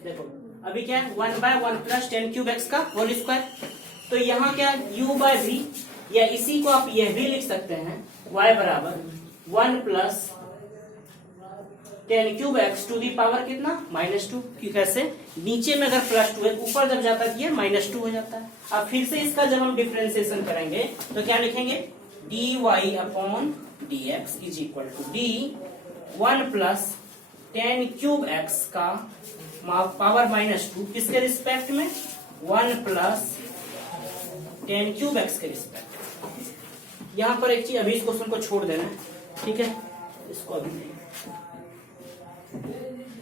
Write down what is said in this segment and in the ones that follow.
देखो अभी क्या है 1/1 प्लस 10 क्यूब एक्स का होल स्क्वायर। तो यहाँ क्या u बाय v, या इसी को आप यह भी लिख सकते हैं y बराबर 1 plus 10 cube x to the power कितना -2। क्यों कैसे, नीचे में अगर +2 है ऊपर जब जाता है ये -2 हो जाता है। अब फिर से इसका जब हम डिफरेंशिएशन करेंगे तो क्या लिखेंगे dy upon dx is equal to d 1 plus 10 cube x का पावर -2 किसके रिस्पेक्ट में 1 प्लस 10 क्यूब एक्स के रिस्पेक्ट। यहाँ पर एक चीज अभी इस क्वेश्चन को छोड़ देना है, ठीक है, इसको अभी नहीं।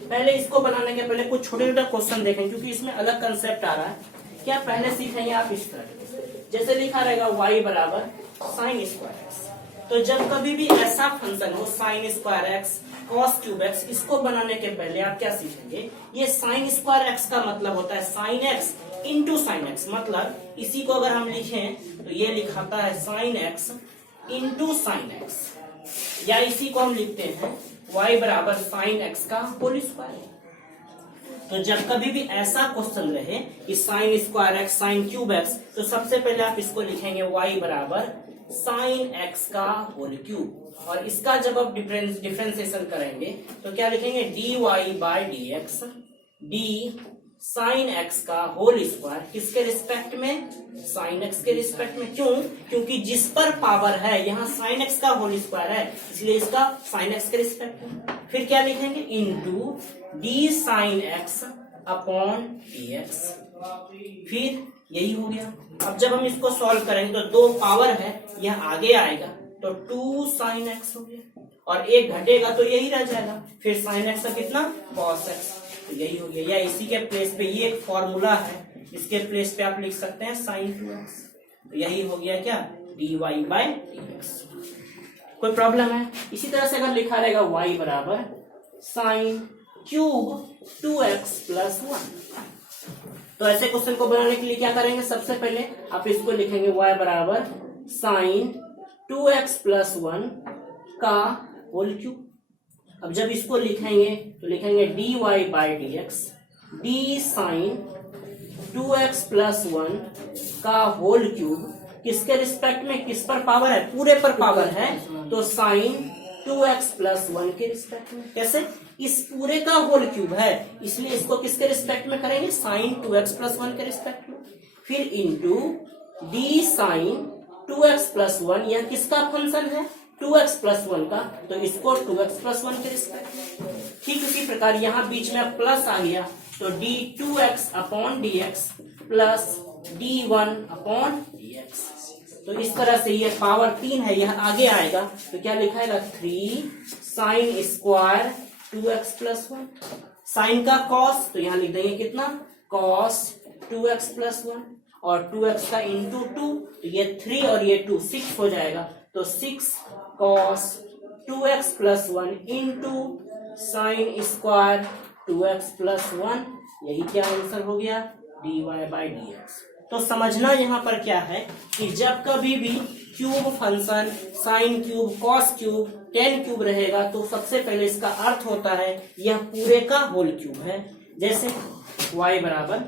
पहले इसको बनाने के पहले कुछ छोटे छोटे क्वेश्चन देखें क्योंकि इसमें अलग कंसेप्ट आ रहा है। क्या पहले सीखेंगे आप इस तरह, जैसे लिखा रहेगा y बराबर साइन स्क्वायर एक्स। तो जब कभी भी ऐसा फंक्शन हो sign square x cos cube x, इसको बनाने के पहले आप क्या सीखेंगे, ये साइन स्क्वायर एक्स का मतलब होता है sine x into sine x. मतलब इसी को अगर हम लिखें तो ये लिखाता है sine x into sine x, या इसी को हम लिखते हैं y बराबर साइन एक्स का होल स्क्वायर। तो जब कभी भी ऐसा क्वेश्चन रहे कि sign square x sine cube x, तो सबसे पहले आप इसको लिखेंगे y बराबर साइन एक्स का होल क्यूब, और इसका जब आप डिफरेंशिएशन करेंगे तो क्या लिखेंगे dy by d x d sine x का होल स्क्वायर किसके रिस्पेक्ट में साइन एक्स के रिस्पेक्ट में। क्यों, क्योंकि जिस पर पावर है यहाँ साइन एक्स का होल स्क्वायर है, इसलिए इसका साइन एक्स के रिस्पेक्ट में। फिर क्या लिखेंगे into D sine x upon D x, फिर यही हो गया। अब जब हम इसको सॉल्व करेंगे तो दो पावर है यह आगे आएगा तो 2 साइन एक्स हो गया, और एक घटेगा तो यही रह जाएगा, फिर साइन एक्स का कितना कॉस एक्स, तो यही हो गया। या इसी के प्लेस पे ये एक फॉर्मूला है, इसके प्लेस पे आप लिख सकते हैं साइन 2x, तो यही हो गया क्या dy बाई dx। कोई प्रॉब्लम है? इसी तरह से अगर लिखा रहेगा y बराबर साइन क्यूब 2x प्लस 1, तो ऐसे क्वेश्चन को बनाने के लिए क्या करेंगे, सबसे पहले आप इसको लिखेंगे y बराबर साइन 2x प्लस 1 का होल क्यूब। अब जब इसको लिखेंगे तो लिखेंगे dy by d x d sine 2x plus 1 का होल क्यूब किसके रिस्पेक्ट में, किस पर पावर है, पूरे पर पावर है, तो साइन 2x प्लस 1 के रिस्पेक्ट में। कैसे, इस पूरे का होल क्यूब है इसलिए इसको किसके रिस्पेक्ट में करेंगे साइन 2x प्लस 1 के रिस्पेक्ट में। फिर into D sine 2x plus 1, यह किसका फंक्शन है 2x प्लस 1 का, तो इसको 2x प्लस 1 के रिस्पेक्ट में। ठीक उसी प्रकार यहाँ बीच में प्लस आ गया तो d2x upon dx plus d1 upon dx। तो इस तरह से ये पावर 3 है, यह आगे आएगा तो क्या लिखाएगा 3 sine square 2x plus 1, sine का कॉस तो यहाँ लिख देंगे कितना कॉस 2x प्लस 1, और 2x का इंटू 2 तो ये 3 और ये 2 6 हो जाएगा, तो 6 cos 2x plus 1 into sine square 2x plus 1, यही क्या आंसर हो गया dy बाई dx। तो समझना यहाँ पर क्या है कि जब कभी भी cube function sine cube cos cube ten cube रहेगा तो सबसे पहले इसका अर्थ होता है यह पूरे का होल क्यूब है। जैसे y बराबर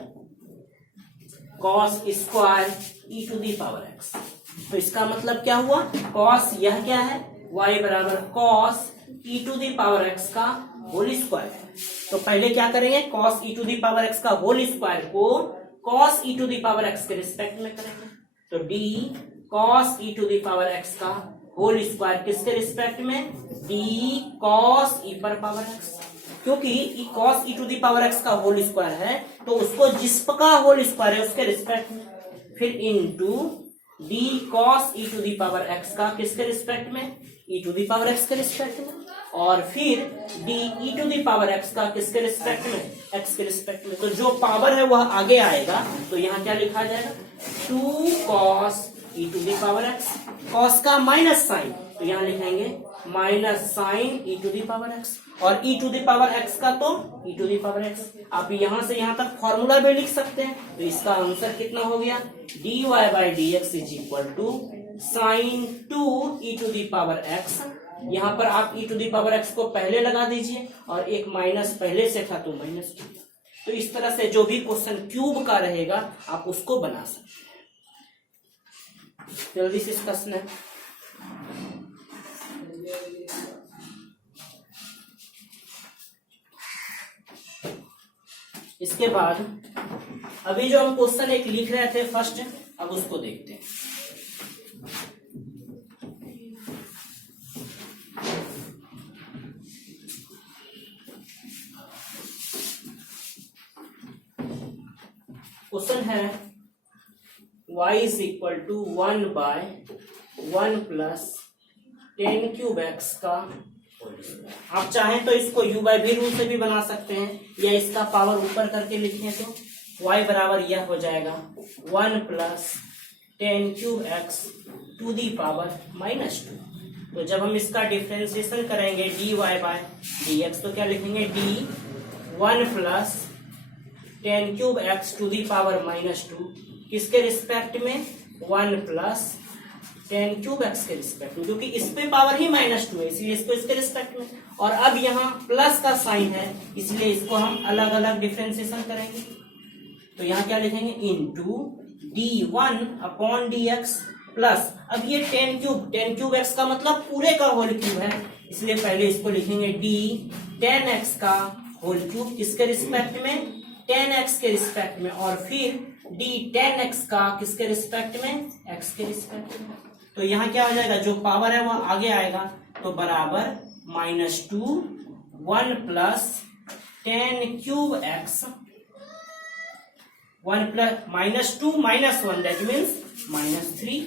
cos square e to the power x, तो इसका मतलब क्या हुआ कॉस, यह क्या है y बराबर cos e to the power x का होल स्क्वायर है। तो पहले क्या करेंगे cos e to the power x का होल स्क्वायर को cos e to the power x के रिस्पेक्ट में करेंगे, तो d cos e to the power x का होल स्क्वायर किसके रिस्पेक्ट में d कॉस ई पर पावर एक्स, क्योंकि e cos e to the power x का होल स्क्वायर है तो उसको जिसका होल स्क्वायर है उसके रिस्पेक्ट में। फिर into d cos e to the power x का किसके रिस्पेक्ट में e to the power x के रिस्पेक्ट में, और फिर d e to the power x का किसके रिस्पेक्ट में एक्स के रिस्पेक्ट में। तो जो पावर है वह आगे आएगा तो यहाँ क्या लिखा जाएगा 2 cos e to the power x, cos का माइनस साइन तो यहाँ लिखेंगे minus sine e to the power x, और e to the power x का तो e to the power x. आप यहाँ से यहाँ तक फॉर्मूला भी लिख सकते हैं, तो इसका आंसर कितना हो गया dy by d x is equal to sine 2 e to the power x. यहाँ पर आप ई टू दी पावर एक्स को पहले लगा दीजिए और एक माइनस पहले से था तो माइनस 2, तो इस तरह से जो भी क्वेश्चन क्यूब का रहेगा आप उसको बना सकते हैं। जल्दी से इसका स्नैप। इसके बाद अभी जो हम क्वेश्चन एक लिख रहे थे फर्स्ट, अब उसको देखते हैं। क्वेश्चन है y is equal to 1 by 1 plus 10 cube x का। आप चाहें तो इसको u बाय v रूल से भी बना सकते हैं, या इसका पावर ऊपर करके लिखें तो y बराबर यह हो जाएगा 1 plus 10 cube x to the power -2। तो जब हम इसका डिफ्रेंसिएशन करेंगे dy बाय dx तो क्या लिखेंगे d 1 plus 10 cube x to the power -2 किसके रिस्पेक्ट में 1 प्लस 10 क्यूब एक्स के रिस्पेक्ट में, क्योंकि इस पे पावर ही -2 है इसलिए इसको इसके रिस्पेक्ट में। और अब यहाँ प्लस का साइन है इसलिए इसको हम अलग अलग डिफ्रेंसिएशन करेंगे। तो यहाँ क्या लिखेंगे into d1 upon dx plus, अब ये 10 क्यूब एक्स का मतलब पूरे का होल क्यूब है इसलिए पहले इसको लिखेंगे d 10x का होल क्यूब किसके रिस्पेक्ट में 10x के रिस्पेक्ट में, और फिर d 10x का किसके रिस्पेक्ट में x के रिस्पेक्ट में। तो यहाँ क्या हो जाएगा, जो पावर है वो आगे आएगा तो बराबर -2 1 plus 10 cube x 1 plus -2 -1 that means -3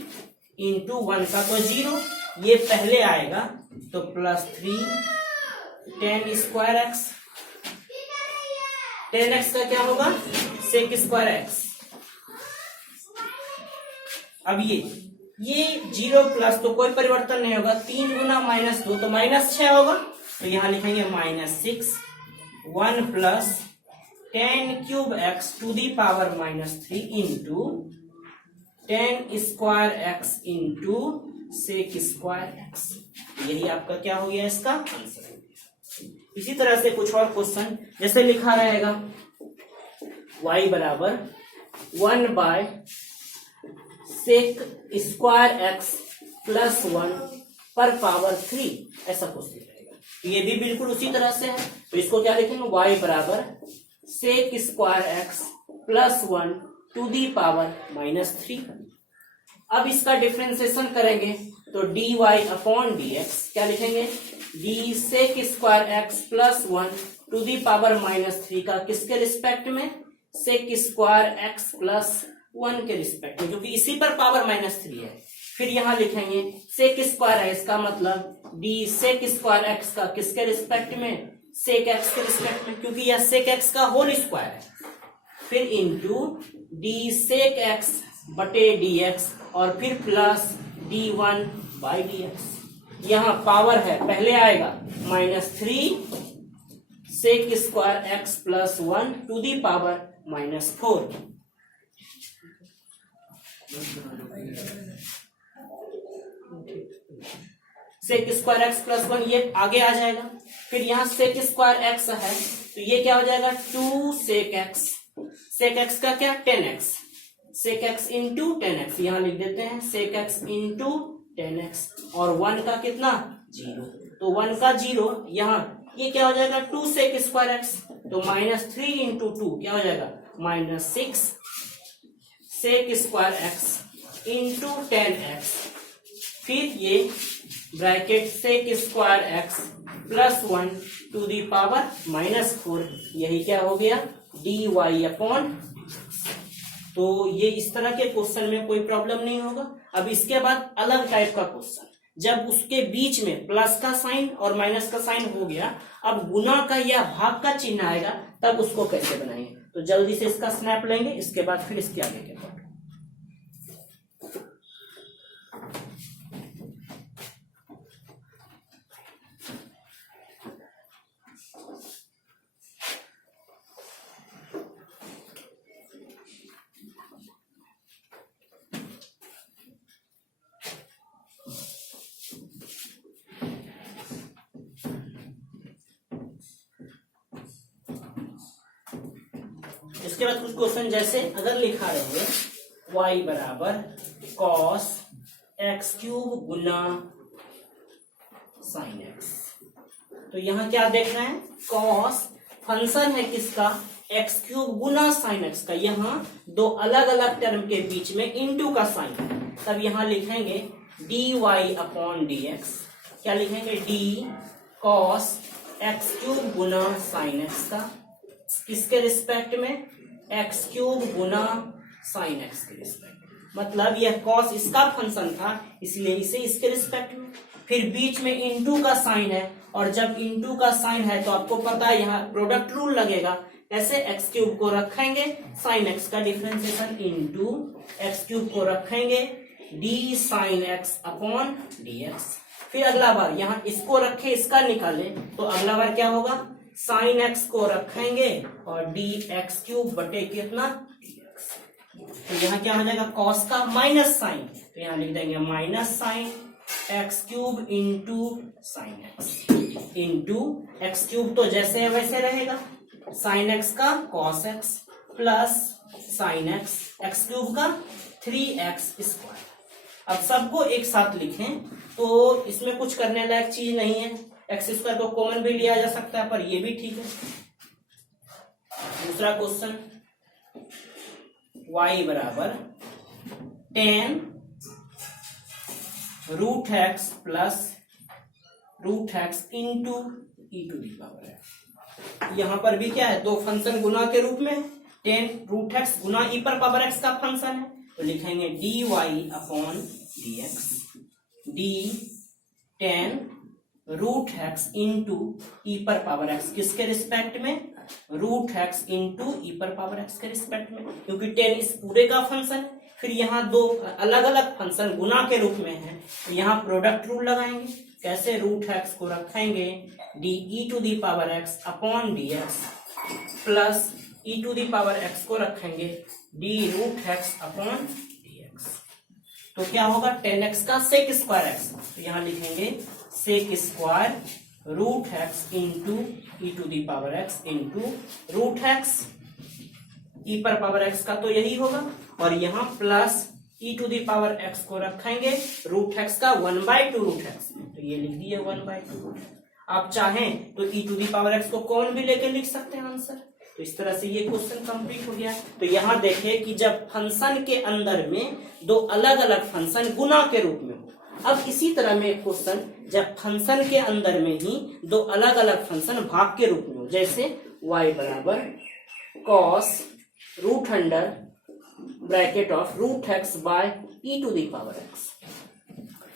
into 1 का तो 0, ये पहले आएगा तो +3 10 स्क्वायर एक्स 10x का क्या होगा सेक स्क्वायर एक्स। अब ये 0 प्लस तो कोई परिवर्तन नहीं होगा, 3 गुना -2 तो -6 होगा, तो यहां लिखेंगे -6 1 plus 10 cube x to the power -3 into 10 square x into sec square x. यही आपका क्या हो गया इसका आंसर। इसी तरह से कुछ और क्वेश्चन जैसे लिखा रहेगा y बराबर 1 by sec square x plus 1 पर पावर 3, ऐसा क्वेश्चन रहेगा। तो ये भी बिल्कुल उसी तरह से है, तो इसको क्या लिखेंगे y बराबर sec square x plus 1 to the power -3। अब इसका डिफ्रेंसिएशन करेंगे तो dy अपॉन dx क्या लिखेंगे d sec square x plus 1 to the power -3 का किसके रिस्पेक्ट में सेक स्क्वायर एक्स प्लस 1 के रिस्पेक्ट में, क्योंकि इसी पर पावर -3 है। फिर यहां लिखेंगे सेक स्क्वायर है, इसका मतलब d सेक स्क्वायर एक्स का किसके रिस्पेक्ट में सेक एक्स के रिस्पेक्ट में, क्योंकि यह सेक एक्स का होल स्क्वायर है। फिर इंटू d सेक एक्स बटे dx और फिर प्लस d1 बाई dx। यहाँ पावर है पहले आएगा -3 sec square x plus 1 to the power -4। Sec square x plus 1 ये आगे आ जाएगा। फिर यहाँ सेक स्क्वायर एक्स है तो ये क्या हो जाएगा 2 सेक एक्स का क्या 10x सेक एक्स इंटू 10x, यहाँ लिख देते हैं सेक एक्स इंटू 10x और 1 का कितना 0, तो 1 का 0 यहाँ ये क्या हो जाएगा 2 सेक स्क्वायर एक्स, तो -3 इंटू 2 क्या हो जाएगा -6 सेक स्क्वायर एक्स इंटू 10x। फिर ये bracket sec square x plus 1 to the power -4, यही क्या हो गया dy अपॉन। तो ये इस तरह के क्वेश्चन में कोई प्रॉब्लम नहीं होगा। अब इसके बाद अलग टाइप का क्वेश्चन, जब उसके बीच में प्लस का साइन और माइनस का साइन हो गया, अब गुना का या भाग का चिन्ह आएगा, तब उसको कैसे बनाएंगे। तो जल्दी से इसका स्नैप लेंगे, इसके बाद फिर इसके आगे के पार्ट। इसके बाद कुछ क्वेश्चन जैसे अगर लिखा रहे y बराबर cos x क्यूब गुना sin x, तो यहाँ क्या देख रहे हैं, cos फंक्शन है किसका, x क्यूब गुना sin x का, यहाँ दो अलग अलग टर्म के बीच में इनटू का साइन है, तब यहाँ लिखेंगे dy अपॉन dx, क्या लिखेंगे d cos x क्यूब गुना sin x का, किसके रिस्पेक्ट में, x क्यूब गुना sin x के रिस्पेक्ट में, मतलब यह cos इसका फंक्शन था इसलिए इसे इसके रिस्पेक्ट में, फिर बीच में इनटू का साइन है, और जब इनटू का साइन है तो आपको पता है यहाँ प्रोडक्ट रूल लगेगा, कैसे, एक्स क्यूब को रखेंगे साइन एक्स का डिफरेंशिएशन इनटू एक्स क्यूब को रखेंगे D sine x upon D x, फिर अगला बार यहाँ इसको रखे इसका निकाले तो अगला बार क्या होगा, साइन एक्स को रखेंगे और डी एक्स क्यूब बटे कितना dx, तो यहाँ क्या हो जाएगा, कॉस का माइनस साइन, तो यहाँ लिख देंगे minus sine x cube into sine x into x cube तो जैसे है वैसे रहेगा, साइन एक्स का cos x plus sine x x cube का 3x स्क्वायर। अब सबको एक साथ लिखें तो इसमें कुछ करने लायक चीज नहीं है, एक्स स्क्वायर को कॉमन भी लिया जा सकता है पर ये भी ठीक है। दूसरा क्वेश्चन, y बराबर 10 root x plus root x into E to the power x, यहां पर भी क्या है, दो फंक्शन गुना के रूप में, 10 रूट एक्स गुना ई पर पावर एक्स का फंक्शन है, तो लिखेंगे dy upon D x, D 10 root x into E पर पावर एक्स, किसके रिस्पेक्ट में, रूट एक्स इंटू ई पर पावर एक्स के रिस्पेक्ट में, क्योंकि 10 इस पूरे का फंक्शन है, फिर यहाँ दो अलग अलग फंक्शन गुना के रूप में है, तो यहाँ प्रोडक्ट रूल लगाएंगे, कैसे, रूट एक्स को रखेंगे d e to the power x upon D x plus E to the power x को रखेंगे d root x upon D x, तो क्या होगा, 10x का सेक स्क्वायर एक्स, तो यहाँ लिखेंगे sec square root x into E to the power x into root X E पर पावर एक्स का तो यही होगा, और यहाँ plus E to the power x को रखेंगे रूट एक्स का 1/2 रूट एक्स, तो ये लिख दिया 1/2 रूट एक्स। आप चाहें तो e to the power x को कौन भी लेके लिख सकते हैं आंसर, तो इस तरह से ये क्वेश्चन कंप्लीट हो गया। तो यहाँ देखिए कि जब फंक्शन के अंदर में दो अलग अलग फंक्शन गुना के रूप में हो, अब इसी तरह में एक क्वेश्चन जब फंक्शन के अंदर में ही दो अलग अलग फंक्शन भाग के रूप में हो, जैसे y बराबर cos root under bracket of root x by E to the power x,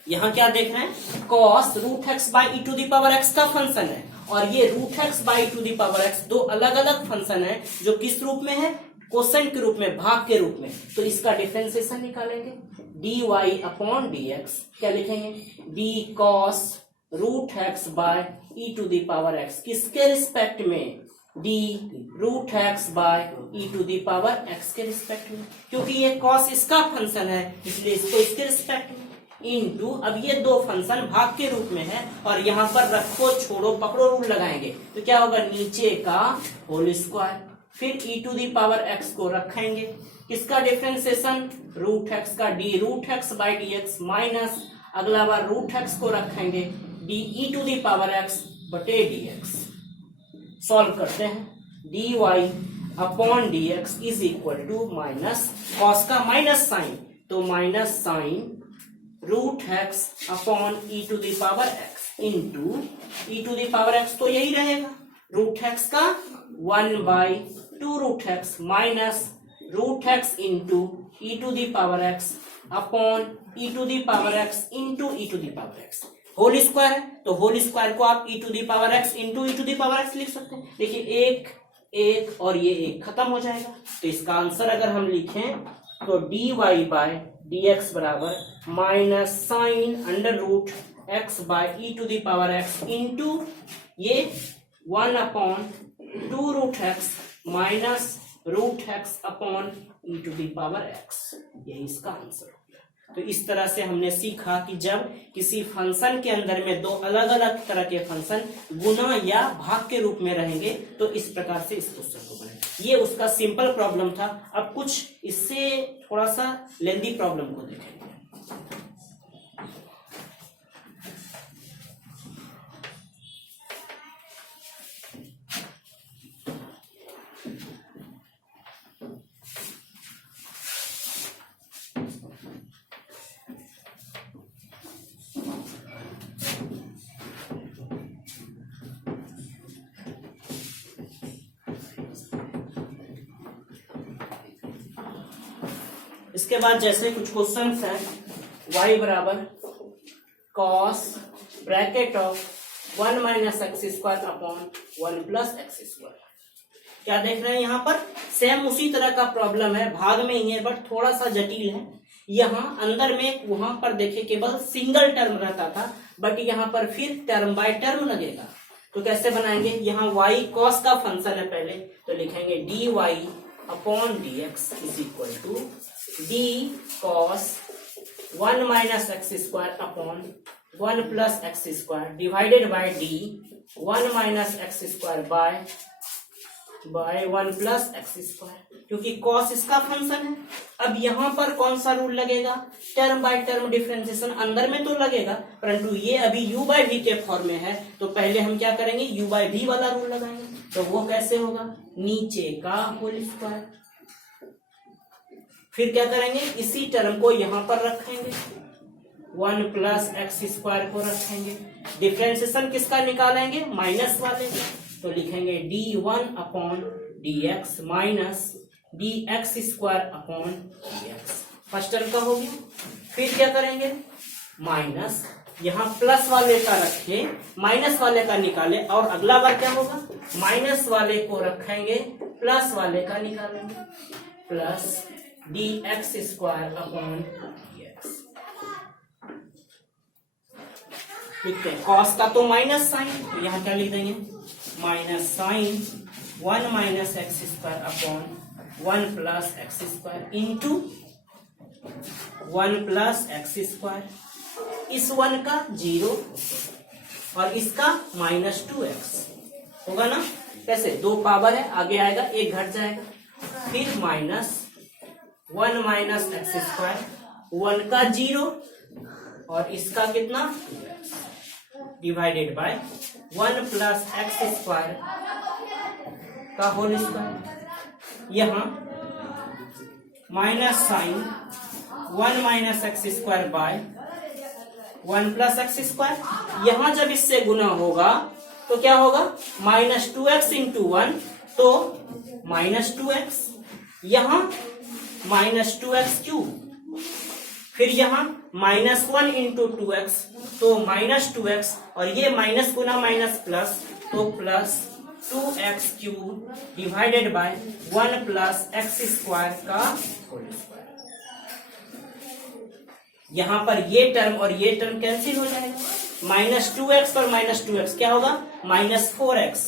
यहाँ क्या देख रहे हैं, cos root x by E to the power x का फंक्शन है, और ये root x by E to the power x दो अलग अलग फंक्शन है जो किस रूप में है, कोसेंट के रूप में, भाग के रूप में, तो इसका डिफरेंशिएशन निकालेंगे dy अपॉन dx, क्या लिखेंगे, d cos root x by E to the power x, किसके रिस्पेक्ट में, d root x by E to the power x के रिस्पेक्ट में, क्योंकि ये cos इसका फंक्शन है इसलिए इसको इसके रिस्पेक्ट में, इनटू अब ये दो फंक्शन भाग के रूप में है और यहाँ पर रखो छोड़ो पकड़ो रूल लगाएंगे, तो क्या होगा, नीचे का होल स्क्वायर, फिर e to the power x को रखेंगे, किसका डिफरेंशिएशन, रूट एक्स का d root x by d x minus अगला बार रूट एक्स को रखेंगे d e to the power x बटे डी एक्स, सॉल्व करते हैं, d y upon D x is equal to minus cos का minus sine, तो minus sine root x upon E to the power x into E to the power x तो यही रहेगा, root x का 1/2 root X minus root x into E to the power x upon E to the power x into E to the power X, whole square है तो whole square को आप ई to the power x into E to the power X लिख सकते हैं। देखिए एक एक और ये एक खत्म हो जाएगा, तो इसका आंसर अगर हम लिखें तो D Y by D X बराबर minus sine under root x by E to the power x into ये 1/2 root X minus root x upon E to the power X, यही इसका आंसर हो गया। तो इस तरह से हमने सीखा कि जब किसी फंक्शन के अंदर में दो अलग अलग तरह के फंक्शन गुणा या भाग के रूप में रहेंगे तो इस प्रकार से इस क्वेश्चन को बने। ये उसका सिंपल प्रॉब्लम था। अब कुछ इससे थोड़ा सा लेंदी प्रॉब्लम को देखेंगे। इसके बाद जैसे कुछ क्वेश्चंस हैं, y बराबर cos bracket of 1 minus x square upon 1 plus x square. क्या देख रहे हैं यहाँ पर? सेम उसी तरह का प्रॉब्लम है, भाग में ही है बट थोड़ा सा जटिल है। यहाँ अंदर में वहां पर देखे केवल सिंगल टर्म रहता था, बट यहाँ पर फिर टर्म बाय टर्म लगेगा। तो कैसे बनाएंगे? यहाँ y cos का फंक्शन है पहले, तो लिखेंगे dy upon dx is equal to d cos 1 minus x square upon 1 plus x square divided by d 1 minus x square by 1 plus x square, क्योंकि cos इसका फंक्शन है। अब यहाँ पर कौन सा रूल लगेगा? टर्म बाय टर्म डिफरेंशिएशन अंदर में तो लगेगा, परंतु ये अभी u बाय v के फॉर्म में है, तो पहले हम क्या करेंगे? u बाय v वाला रूल लगाएंगे। तो वो कैसे होगा? नीचे का होल स्क्वायर। फिर क्या करेंगे? इसी टर्म को यहाँ पर रखेंगे, 1 प्लस एक्स स्क्वायर को रखेंगे। डिफरेंशिएशन किसका निकालेंगे? माइनस वाले का। तो लिखेंगे d1 upon dx minus dx square upon dx। First term का हो गया। फिर क्या करेंगे? माइनस, यहाँ प्लस वाले का रखे, माइनस वाले का निकाले, और अगला बार क्या होगा? माइनस वाले को रखेंगे, प्लस वाले का निकालेंगे, plus dx square upon dx। लिखते हैं cos का तो माइनस साइन, तो यहाँ क्या लिख देंगे? Minus sine 1 minus x square upon 1 plus x square into 1 plus x square. इस 1 का 0 और इसका माइनस 2x होगा ना? कैसे? 2 पावर है, आगे आएगा 1 घट जाएगा। फिर माइनस 1 माइनस एक्स स्क्वायर, 1 का 0 और इसका कितना? 2x divided by 1 plus x square का होल स्क्वायर। यहाँ minus sine 1 minus x square by 1 plus x square. यहाँ जब इससे गुना होगा तो क्या होगा? माइनस 2x इंटू 1, तो माइनस 2x, यहाँ माइनस 2x क्यूब, फिर यहाँ माइनस 1 इंटू 2x, तो माइनस 2x, और ये माइनस गुना माइनस प्लस, तो plus 2x cube divided by 1 plus x square का होल स्क्वायर। यहाँ पर ये टर्म और ये टर्म कैंसिल हो जाएगा, माइनस 2x और माइनस 2x क्या होगा? माइनस 4x,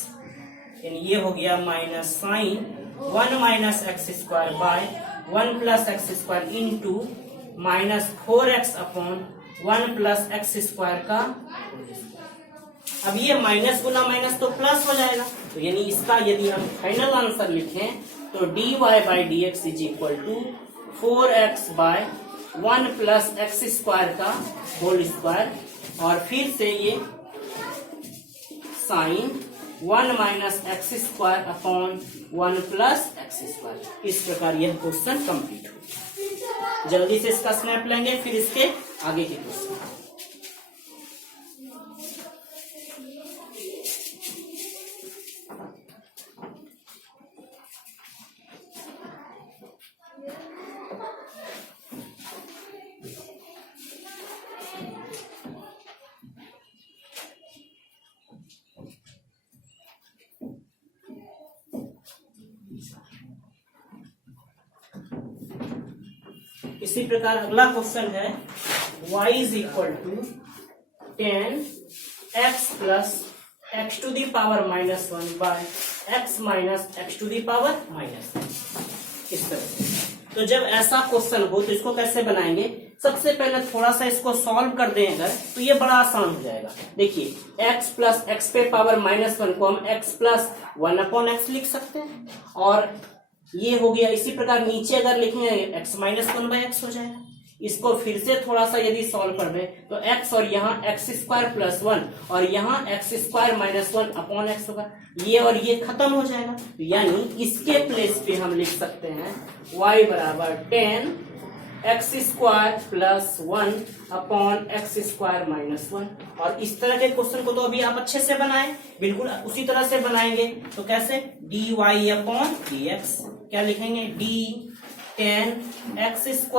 यानी ये हो गया minus sine 1 minus x square by 1 plus x square into minus 4x upon 1 plus x square का। अब ये माइनस गुना माइनस तो प्लस हो जाएगा, तो यानी इसका यदि हम फाइनल आंसर लिखें तो dy by d x is equal to 4x by 1 plus x square का होल स्क्वायर, और फिर से ये sine 1 minus x square upon 1 plus x square. इस प्रकार यह क्वेश्चन कंप्लीट हो। जल्दी से इसका स्नैप लेंगे, फिर इसके आगे के क्वेश्चन। इसी प्रकार अगला क्वेश्चन है y is equal to 10x plus x to the power minus 1 by x minus x to the power minus 1। इस तरह से तो जब ऐसा क्वेश्चन हो तो इसको कैसे बनाएंगे, सबसे पहले थोड़ा सा इसको सॉल्व कर दें अगर, तो ये बड़ा आसान हो जाएगा। देखिए x प्लस एक्स पे पावर -1 को हम x प्लस 1/x लिख सकते हैं, और ये हो गया। इसी प्रकार नीचे अगर लिखेंगे x माइनस 1/x हो जाएगा। इसको फिर से थोड़ा सा यदि सॉल्व कर दे तो x और यहाँ x² + 1 और यहाँ x² - 1/x होगा, ये और ये खत्म हो जाएगा। यानी इसके प्लेस पे हम लिख सकते हैं y बराबर 10 x² + 1/x² - 1। और इस तरह के क्वेश्चन को तो अभी आप अच्छे से बनाएं, बिल्कुल उसी तरह से बनाएंगे। तो कैसे, dy/dx क्या लिखेंगे, d10 x² +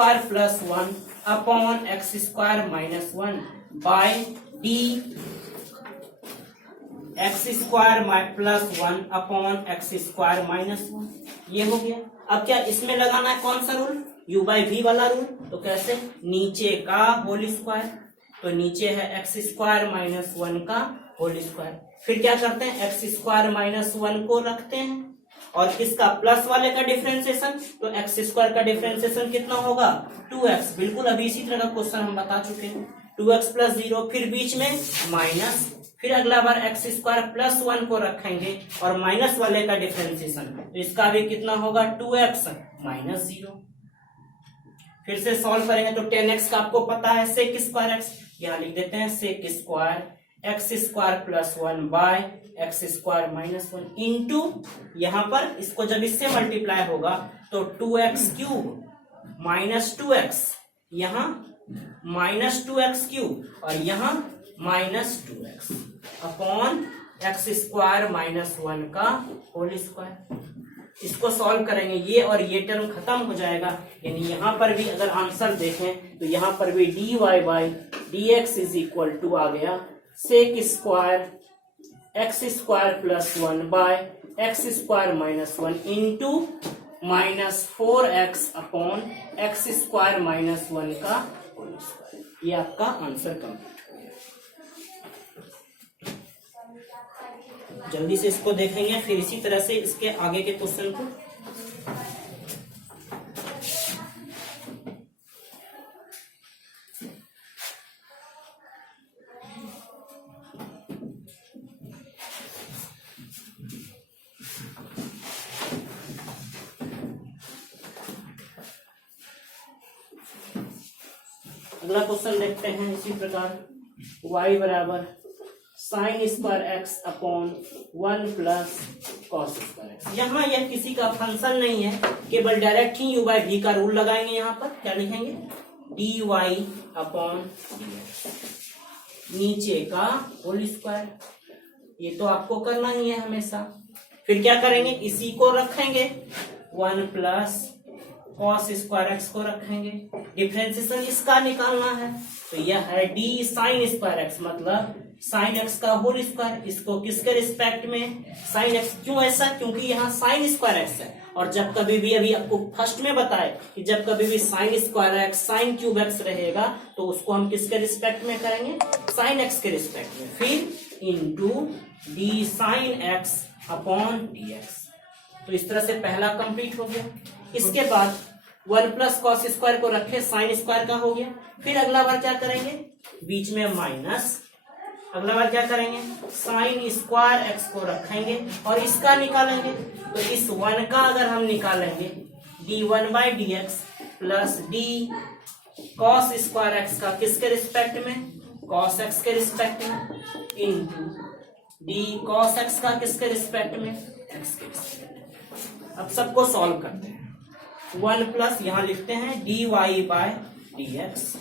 1/x² - 1 by d x² + 1/x² - 1। ये हो गया। अब क्या इसमें लगाना है, कौन सा रूल, u/v वाला रूल। तो कैसे, नीचे का होल स्क्वायर, तो नीचे है x² - 1 का होल स्क्वायर। फिर क्या करते हैं, x² - 1 को रखते हैं, और किसका, प्लस वाले का डिफरेंशिएशन। तो x² का डिफरेंशिएशन कितना होगा, 2x। बिल्कुल अभी इसी तरह का क्वेश्चन हम बता चुके हैं, 2x + 0, फिर बीच में माइनस, फिर अगला बार x² + 1 को रखेंगे और माइनस वाले का डिफरेंशिएशन, तो इसका भी कितना होगा, 2x - 0। फिर से सॉल्व करेंगे तो 10x का आपको पता है sec²x, यहाँ लिख देते हैं sec² x² + 1 by x² - 1 into, यहाँ पर इसको जब इससे मल्टीप्लाई होगा तो 2x³ -2x, यहाँ -2x³ और यहाँ -2x अपॉन x² - 1 का होल स्क्वायर। इसको सॉल्व करेंगे, ये और ये टर्म खत्म हो जाएगा। यानी यहाँ पर भी अगर आंसर देखें तो यहाँ पर भी dy/dx = आ गया sec² x² + 1 by x² - 1 into -4x upon x² - 1 का होल स्क्वायर। ये आपका आंसर कंप्लीट हो गया। जल्दी से इसको देखेंगे, फिर इसी तरह से इसके आगे के क्वेश्चन को। अगला क्वेश्चन देखते हैं इसी प्रकार, y बराबर sin² अपॉन 1 प्लस cos²x। यहाँ यह किसी का फंक्शन नहीं है, केवल डायरेक्ट ही u/v का रूल लगाएंगे। यहाँ पर क्या लिखेंगे, dy/dx नीचे का होल स्क्वायर, ये तो आपको करना ही है हमेशा। फिर क्या करेंगे, इसी को रखेंगे 1 प्लस cos² को रखेंगे, डिफरेंशिएशन इसका निकालना है, तो यह है d sin²x मतलब sin x का होल स्क्वायर। इसको किसके रिस्पेक्ट में, sin x। क्यों ऐसा, क्योंकि यहाँ sin²x है, और जब कभी भी, अभी आपको फर्स्ट में बताए कि जब कभी भी sin²x sin³ रहेगा तो उसको हम किसके रिस्पेक्ट में करेंगे, sin x के रिस्पेक्ट में। फिर into d sin x upon dx। तो इस तरह से पहला कंप्लीट हो गया। इसके बाद 1 प्लस cos² को रखे, sin² का हो गया। फिर अगला बार क्या करेंगे, बीच में माइनस, अगला बार क्या करेंगे, sin² को रखेंगे और इसका निकालेंगे। तो इस 1 का अगर हम निकालेंगे, d1/dx प्लस d cos² का किसके रिस्पेक्ट में, cos x के रिस्पेक्ट में, इंटू d cos x का किसके रिस्पेक्ट में, x के रिस्पेक्ट में। अब सबको सॉल्व करते हैं। 1 प्लस यहाँ लिखते हैं dy/dx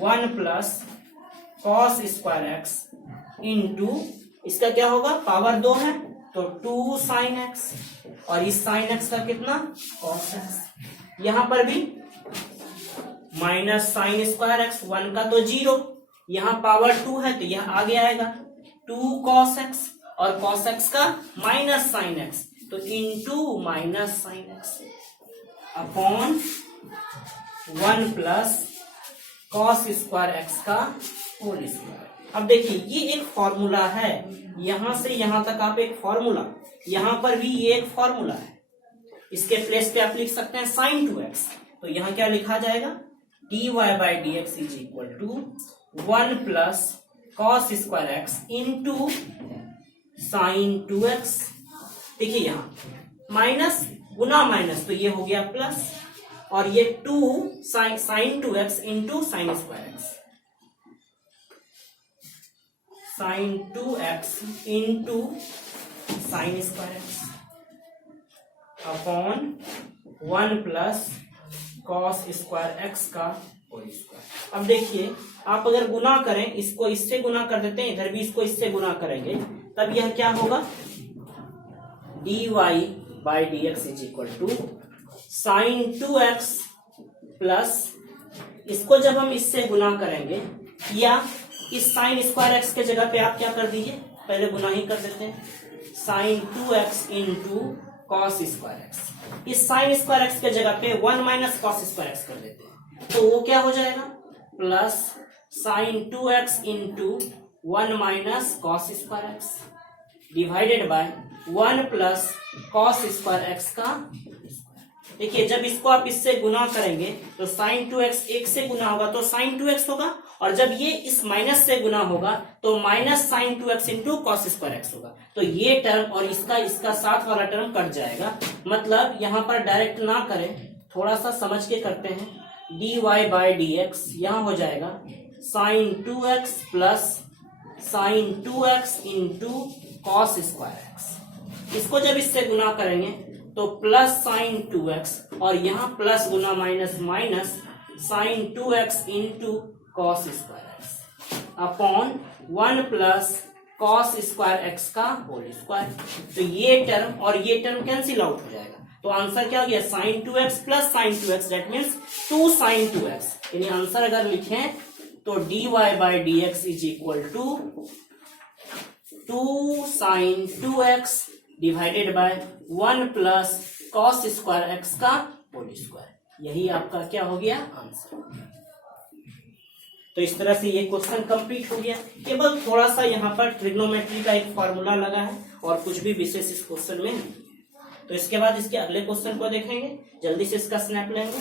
1 प्लस cos² इंटू, इसका क्या होगा, पावर 2 है तो 2 sin x, और इस sin x का कितना, cos x। यहाँ पर भी माइनस sin²x, 1 का तो 0, यहाँ पावर 2 है तो यह आगे आएगा 2 cos x, और cos x का माइनस sin x, तो into minus sin x upon 1 plus cos² का होल स्क्वायर। अब देखिए ये एक फॉर्मूला है, यहां से यहां तक आप एक फॉर्मूला, यहां पर भी ये एक फॉर्मूला है। इसके प्लेस पे आप लिख सकते हैं साइन 2x। तो यहाँ क्या लिखा जाएगा, dy by d x is equal to 1 plus cos square x into sine 2x। देखिए यहाँ माइनस गुना माइनस, तो ये हो गया प्लस, और ये 2 sine 2x into sine square x, sine 2x into sine square x upon 1 plus cos square x का होल स्क्वायर। अब देखिए आप अगर गुना करें, इसको इससे गुना कर देते हैं, इधर भी इसको इससे गुना करेंगे, तब यह क्या होगा, dy by d x is equal to sine 2x plus, इसको जब हम इससे गुना करेंगे, या इस साइन स्क्वायर एक्स के जगह पे आप क्या कर दीजिए, पहले गुना ही कर देते हैं, sine 2x into cos square x. इस साइन स्क्वायर एक्स के जगह पे 1 माइनस कॉस स्क्वायर एक्स कर देते हैं, तो वो क्या हो जाएगा, plus sine 2x into 1 minus cos square x divided by 1 plus cos square x का। देखिए जब इसको आप इससे गुना करेंगे तो साइन 2x एक से गुना होगा तो साइन 2x होगा, और जब ये इस माइनस से गुना होगा तो minus sine 2x into cos square x होगा। तो ये टर्म और इसका साथ वाला टर्म कट जाएगा। मतलब यहाँ पर डायरेक्ट ना करें, थोड़ा सा समझ के करते हैं, dy बाई डी एक्स यहाँ हो जाएगा sine 2x plus sine 2x into cos square x. इसको जब इससे गुना करेंगे तो प्लस साइन 2x, और यहाँ प्लस गुना minus minus sine 2x into cos square x upon 1 plus cos square x का होल स्क्वायर। तो ये टर्म और ये टर्म कैंसिल आउट हो जाएगा, तो आंसर क्या हो गया, sine 2x plus sine 2x, that means 2 sine 2x। यानी आंसर अगर लिखें तो dy by d x is equal to 2 sine 2x divided by 1 plus cos square x का होल स्क्वायर। यही आपका क्या हो गया, आंसर। तो इस तरह से ये क्वेश्चन कंप्लीट हो गया। केवल थोड़ा सा यहाँ पर ट्रिग्नोमेट्री का एक फॉर्मूला लगा है और कुछ भी विशेष इस क्वेश्चन में नहीं। तो इसके बाद इसके अगले क्वेश्चन को देखेंगे, जल्दी से इसका स्नैप लेंगे।